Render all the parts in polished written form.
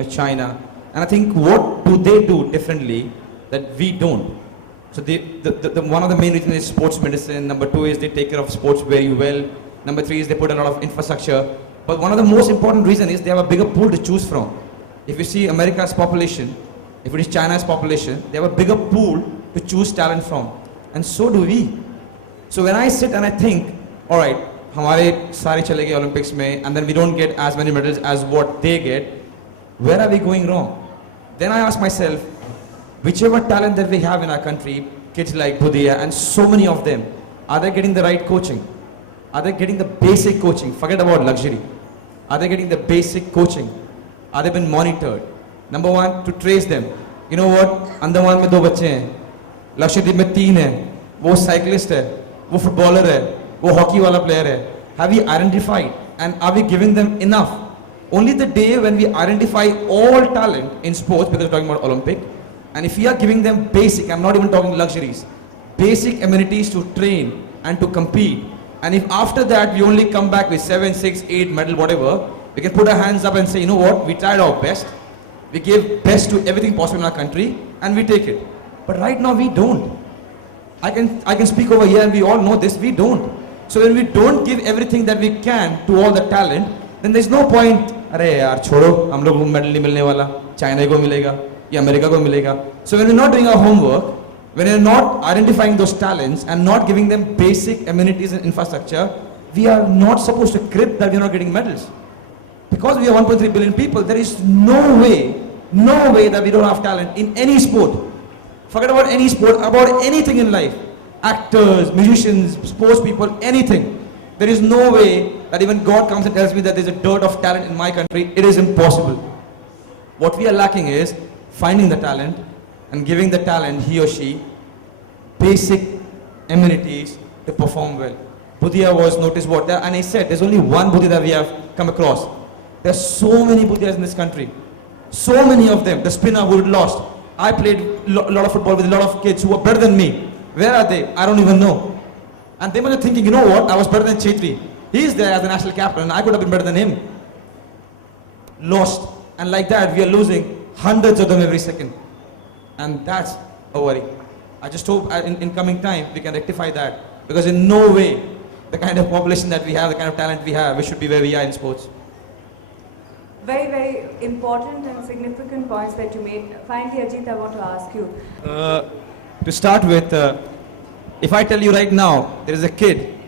China. And I think what do they do differently that we don't? So one of the main reasons is sports medicine. Number two is they take care of sports very well. Number three is they put a lot of infrastructure. But one of the most important reasons is they have a bigger pool to choose from. If you see America's population, if it is China's population, they have a bigger pool to choose talent from. And so do we. So when I sit and I think, all right, हमारे सारे चले गए Olympics में, and then we don't get as many medals as what they get, where are we going wrong? Then I ask myself, whichever talent that we have in our country, kids like Budhia and so many of them, are they getting the right coaching? Are they getting the basic coaching? Forget about luxury. Are they getting the basic coaching? Are they being monitored? Number one, to trace them. You know what? Andaman में 2 बच्चे हैं, लक्षद्वीप में 3 हैं, वो cyclist है, वो footballer है, वो hockey वाला player है. Have we identified and are we giving them enough? Only the day when we identify all talent in sports, because we're talking about Olympic, and if we are giving them basic, I'm not even talking luxuries, basic amenities to train and to compete, and if after that we only come back with 7, 6, 8 medal, whatever, we can put our hands up and say, you know what, we tried our best, we gave best to everything possible in our country, and we take it. But right now we don't. I can speak over here and we all know this, we don't. So when we don't give everything that we can to all the talent, then there's no point, अरे यार छोड़ो, हम लोग को medal नहीं मिलने वाला, China को मिलेगा, या अमेरिका को मिलेगा. So when we're not doing our homework, when we're not identifying those talents and not giving them basic amenities and infrastructure, we are not supposed to crib that we're not getting medals. Because we are 1.3 billion people, there is no way that we don't have talent in any sport. Forget about any sport, about anything in life. Actors, musicians, sports people, anything. There is no way that even God comes and tells me that there's a dearth of talent in my country. It is impossible. What we are lacking is finding the talent and giving the talent, he or she, basic amenities to perform well. Budhia was noticed what there, and I said there's only one Budhia that we have come across. There's so many Budhias in this country. So many of them. The spinner who lost. I played a lot of football with a lot of kids who are better than me. Where are they? I don't even know. And they must be thinking, you know what, I was better than Chhetri. He is there as the national captain and I could have been better than him. Lost. And like that, we are losing hundreds of them every second. And that's a worry. I just hope in coming time, we can rectify that. Because in no way, the kind of population that we have, the kind of talent we have, we should be where we are in sports. Very, very important and significant points that you made. Finally, Ajit, I want to ask you. To start with, if I tell you right now, there is a kid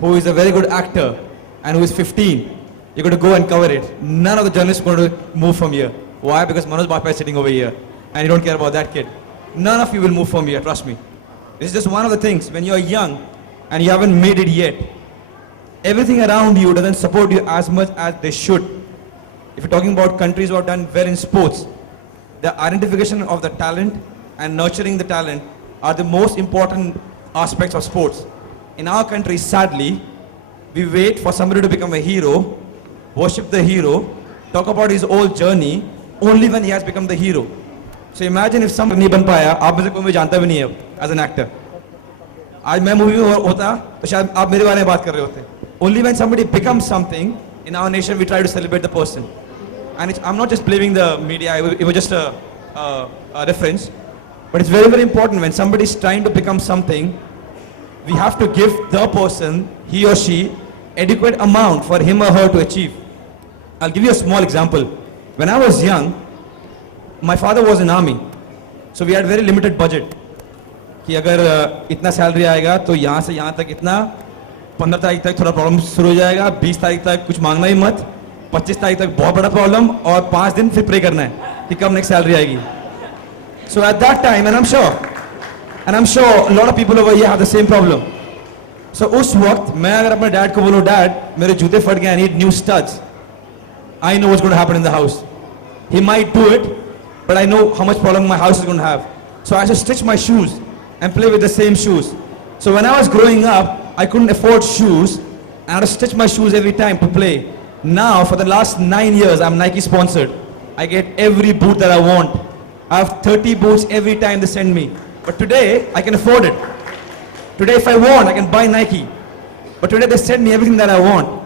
who is a very good actor and who is 15, you're going to go and cover it. None of the journalists are going to move from here. Why? Because Manoj Bajpayee is sitting over here and you don't care about that kid. None of you will move from here, trust me. This is just one of the things. When you're young and you haven't made it yet, everything around you doesn't support you as much as they should. If you're talking about countries who have done well in sports, the identification of the talent and nurturing the talent are the most important aspects of sports. In our country, sadly, we wait for somebody to become a hero, worship the hero, talk about his whole journey, only when he has become the hero. So imagine if somebody नहीं बन पाया, आप में से कोई मुझे जानता भी नहीं है as an actor. आज मैं मूवी में होता, तो शायद आप मेरे बारे में बात कर रहे होते. Only when somebody becomes something, in our nation, we try to celebrate the person. And I'm not just blaming the media, it was just a reference. But it's very, very important when somebody is trying to become something, we have to give the person, he or she, adequate amount for him or her to achieve. I'll give you a small example. When I was young, my father was in army. So we had very limited budget. कि अगर इतना salary आएगा तो यहाँ से यहाँ तक इतना 15 तारीख तक थोड़ा प्रॉब्लम शुरू हो जाएगा 20 तारीख तक कुछ मांगना ही मत 25 तारीख तक बहुत बड़ा प्रॉब्लम और 5 दिन फिर प्रे करना है कि कब नेक्स्ट सैलरी आएगी. So at that time, and I'm sure a lot of people over here have the same problem. So उस वक्त मैं अगर अपने डैड को बोलूँ डैड मेरे जूते फट गए I need new studs, I know what's going to happen in the house. He might do it, but I know how much problem my house is going to have. So I just stitch my shoes and play with the same shoes. So when I was growing up, I couldn't afford shoes and I had to stitch my shoes every time to play. Now for the last 9 years, I'm Nike sponsored. I get every boot that I want. I have 30 boots every time they send me. But today, I can afford it. Today, if I want, I can buy Nike. But today, they send me everything that I want.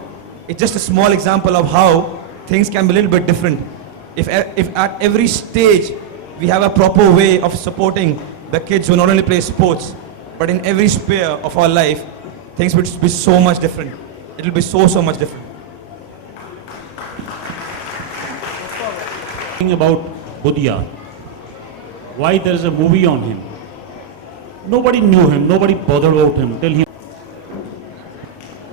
It's just a small example of how things can be a little bit different. if at every stage we have a proper way of supporting the kids who not only play sports, but in every sphere of our life, things would be so much different. It will be so much different. Talking about Budhia, why there is a movie on him. Nobody knew him, nobody bothered about him till he.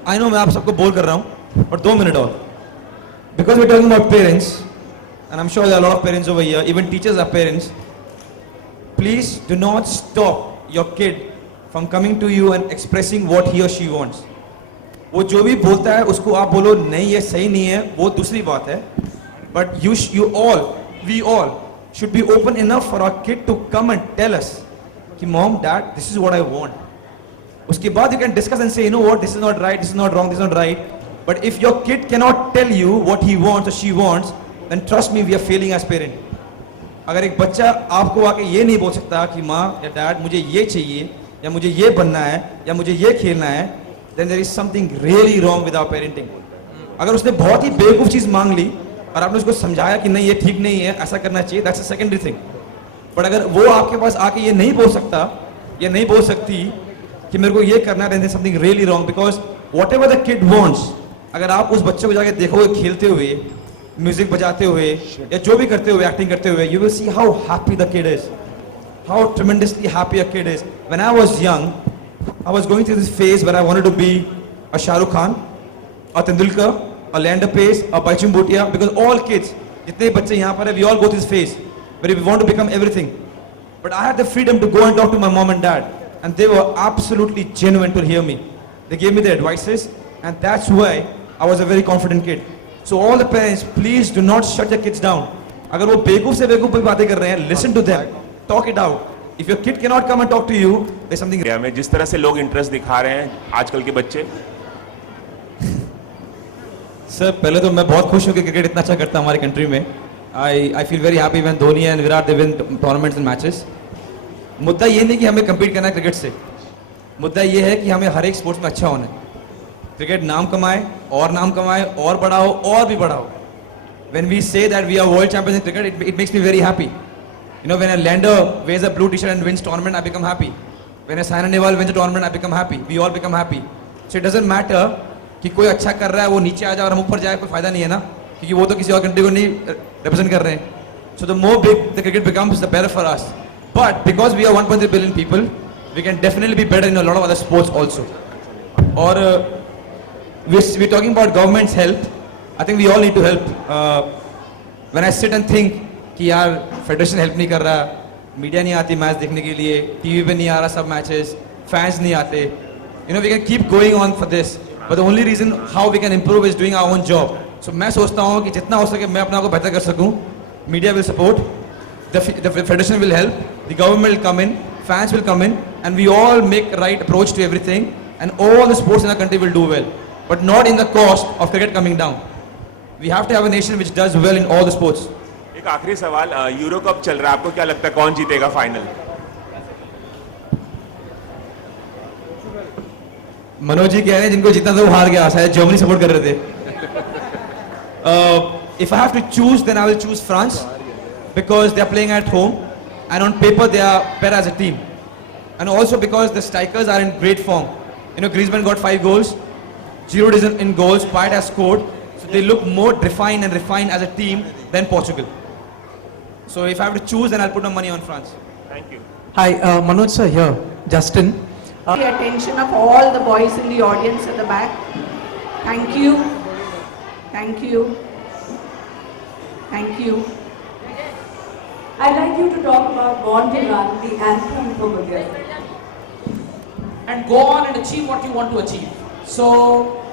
I know मैं आप सबको बोल कर रहा हूँ, but 2 minutes और. Because we're talking about parents, and I'm sure there are a lot of parents over here, even teachers are parents. Please do not stop your kid from coming to you and expressing what he or she wants. वो जो भी बोलता है उसको आप बोलो नहीं ये सही नहीं है, वो दूसरी बात है. But we all should be open enough for our kid to come and tell us कि mom, dad, this is what I want. उसके बाद you can discuss and say, you know what, this is not right, this is not wrong, this is not right. But if your kid cannot tell you what he wants or she wants, then trust me, we are failing as parent. अगर एक बच्चा आपको आके ये नहीं बोल सकता कि माँ या डैड मुझे ये चाहिए या मुझे ये बनना है या मुझे ये खेलना है, then there is something really wrong with our parenting. अगर उसने बहुत ही बेवकूफ़ चीज़ मांग ली और आपने उसको समझाया कि नहीं ये ठीक नहीं है, ऐसा करना चाहिए, that's a secondary thing. But अगर वो आपके पास आके ये नहीं बोल सकता या नहीं बोल सकती कि मेरे को ये करना है, then there is something really wrong, because whatever the kid wants, अगर आप उस बच्चे को जाके देखोगे खेलते हुए, म्यूजिक बजाते हुए या जो भी करते हुए, एक्टिंग करते हुए, you will see how happy the kid is, how tremendously happy a kid is. When I was young, I was going through this phase where I wanted to be a Shah Rukh Khan, a Tendulkar, a Leander Pace, a Baichung Bhutia, because all kids, जितने बच्चे यहाँ पर हैं, we all go through this phase where we want to become everything. But I had the freedom to go and talk to my mom and dad, and they were absolutely genuine to hear me. They gave me their advices, and that's why I was a very confident kid. So all the parents, please do not shut your kids down. अगर वो बेवकूफ से बेवकूफ भी बातें कर रहे हैं, listen to them, talk it out. If your kid cannot come and talk to you, there's something. में जिस तरह से लोग इंटरेस्ट दिखा रहे हैं आजकल के बच्चे. सर पहले तो मैं बहुत खुश हूँ कि क्रिकेट इतना अच्छा करता है हमारी कंट्री में. I feel very happy when Dhoni and Virat they win tournaments and matches. मुद्दा ये नहीं कि हमें compete करना है क्रिकेट से. मुद्दा ये है कि हमें हर एक स्पोर्ट्स में अच्छा होना है. क्रिकेट नाम कमाए और बढ़ाओ और भी बढ़ाओ. When we say that we are world champions in cricket, it makes me very happy. You know, when a Lander wears a blue t-shirt and wins tournament, I become happy. When a Saina Nehwal wins a tournament, I become happy. We all become happy. So it doesn't matter कि कोई अच्छा कर रहा है वो नीचे आ जाए और हम ऊपर जाए, कोई फायदा नहीं है ना, क्योंकि वो तो किसी और कंट्री को नहीं रिप्रेजेंट कर रहे हैं. So the more big the cricket becomes, the better for us. But because we are 1.3 billion people, we can definitely be better in a lot of other sports also. Or we're talking about government's help. I think we all need to help. When I sit and think कि यार federation help नहीं कर रहा, media नहीं आती match देखने के लिए, टीवी पे नहीं आ रहा सब मैचेस, फैंस नहीं आते, you know, we can keep going on for this, but the only reason how we can improve is doing our own job. So मैं सोचता हूँ कि जितना हो सके मैं अपना को बेहतर कर सकूँ. Media will support, the federation will help, the government will come in, fans will come in, and we all make right approach to everything, and all the sports in our country will do well, but not in the cost of cricket coming down. We have to have a nation which does well in all the sports. एक आखिरी सवाल, euro cup चल रहा है, आपको क्या लगता है कौन जीतेगा फाइनल? मनोज जी कह रहे हैं जिनको जीतना था वो हार गया, शायद जर्मनी सपोर्ट कर रहे थे. If I have to choose, then I will choose France, because they are playing at home and on paper they are better as a team, and also because the strikers are in great form. You know, Griezmann got 5 goals, Giroud is in goals, Payet has scored, so they look more refined as a team than Portugal. So if I have to choose, then I'll put my money on France. Thank you. Hi, Manoj sir here, Justin. The attention of all the boys in the audience at the back. Thank you. Thank you. Thank you. I'd like you to talk about Born to Run, the anthem for Budhia. And go on and achieve what you want to achieve. So